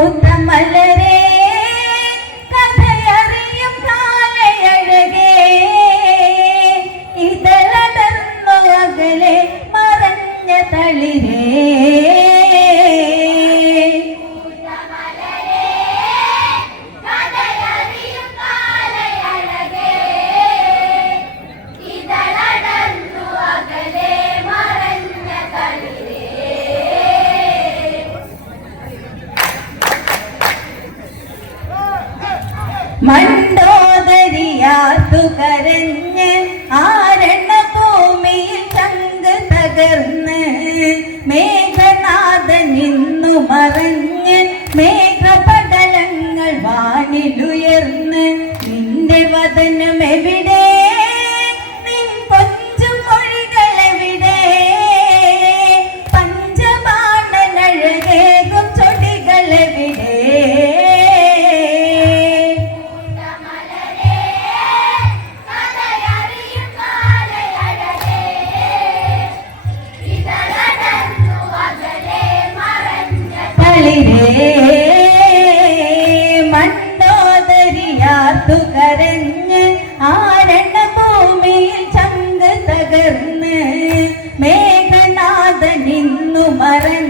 Kutamalari. Bye, Lynn.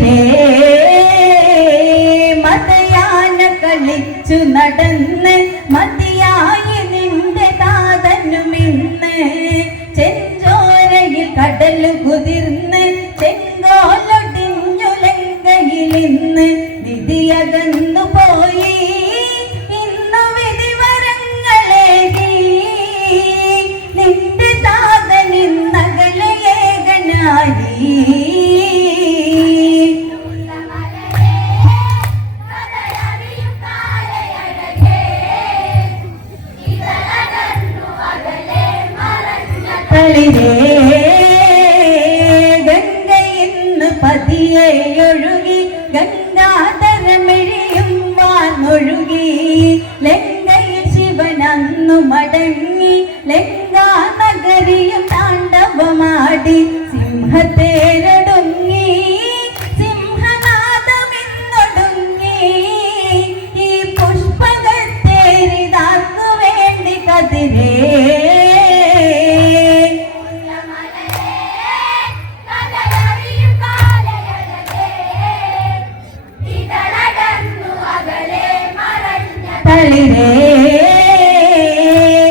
tiene മകളിരേ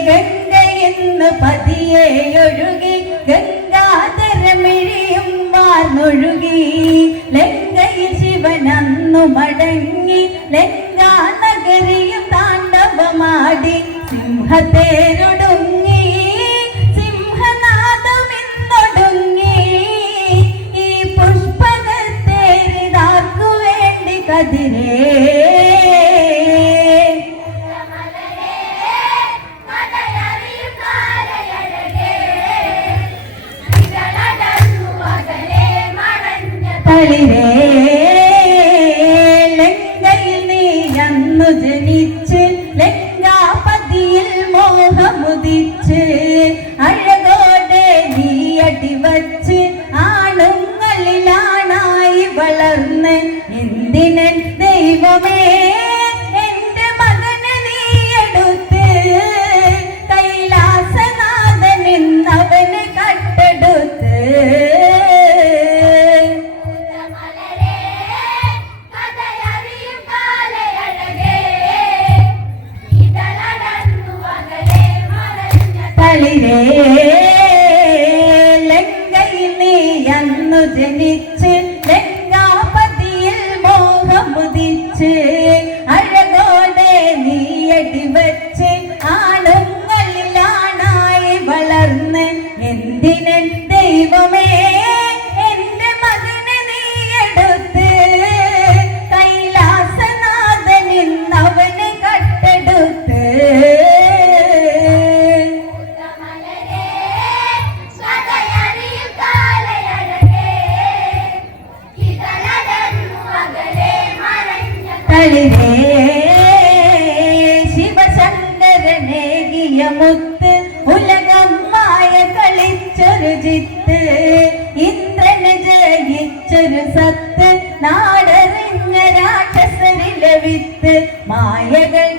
ഗംഗയെന്ന് പതിയെ ഒഴുകി മടങ്ങി താണ്ഡവമാടി. സിംഹത്തേരൊടുങ്ങി സിംഹനാഥമിന്നൊടുങ്ങി ഈ പുഷ്പകത്തേരിതാക്കു വേണ്ടി കതിരേ Galilea. മകളിലേ ശിവശങ്കരനേകിയ മുത്ത് ഉലകമായ കളിച്ചൊരു ജിത്ത് ഇന്ദ്രന് ജയിച്ചൊരു സത്ത്. നാടറിഞ്ഞ മായകൾ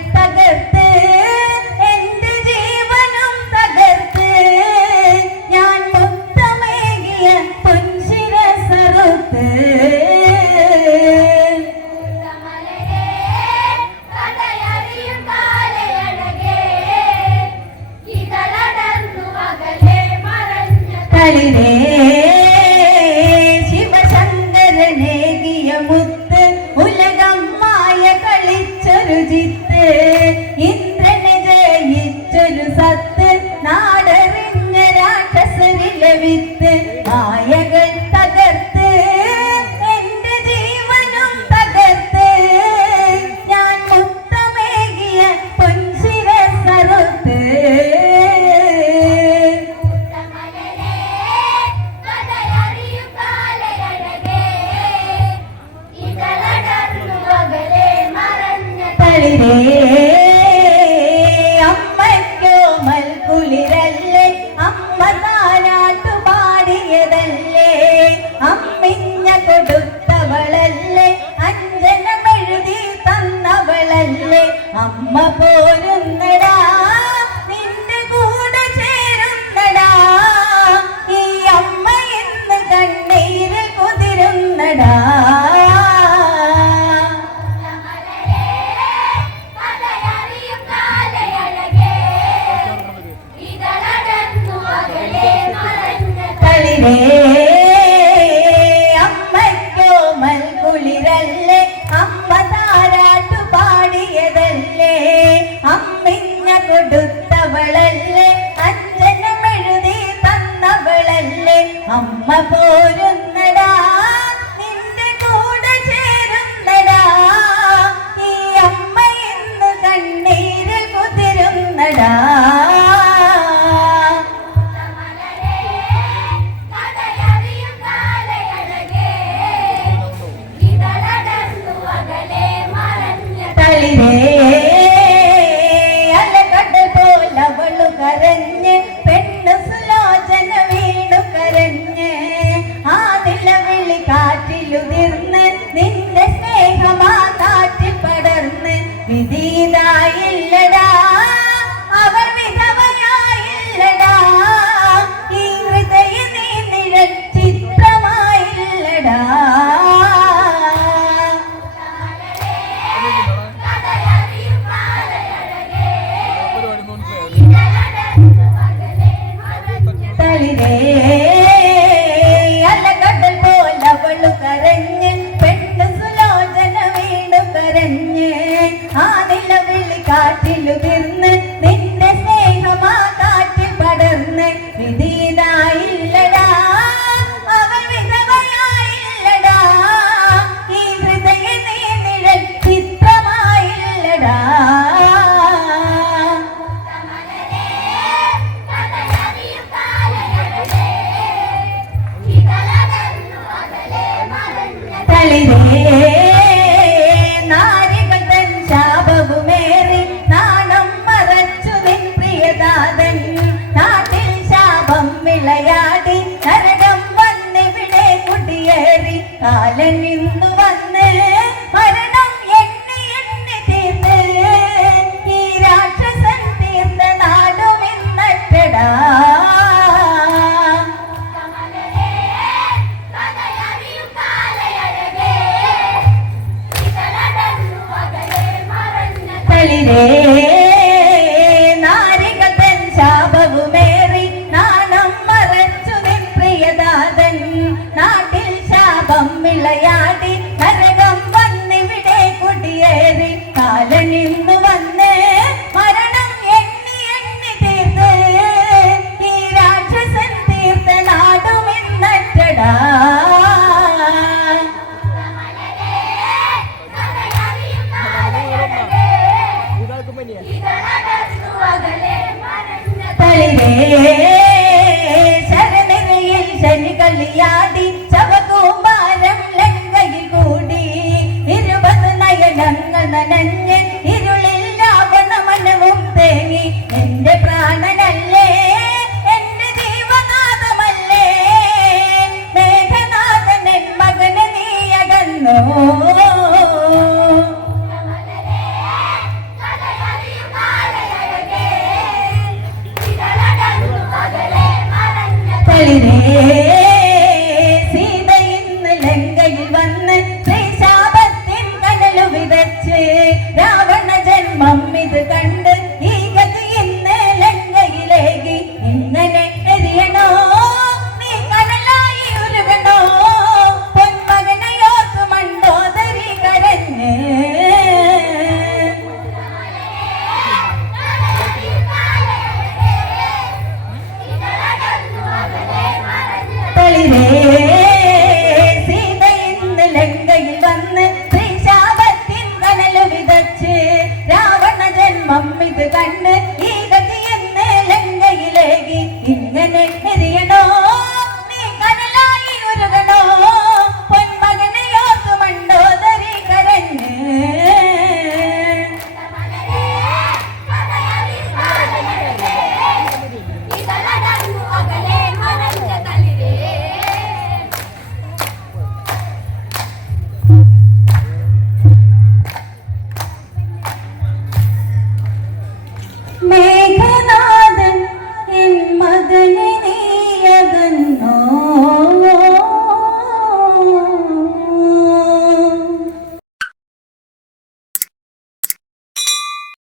மலை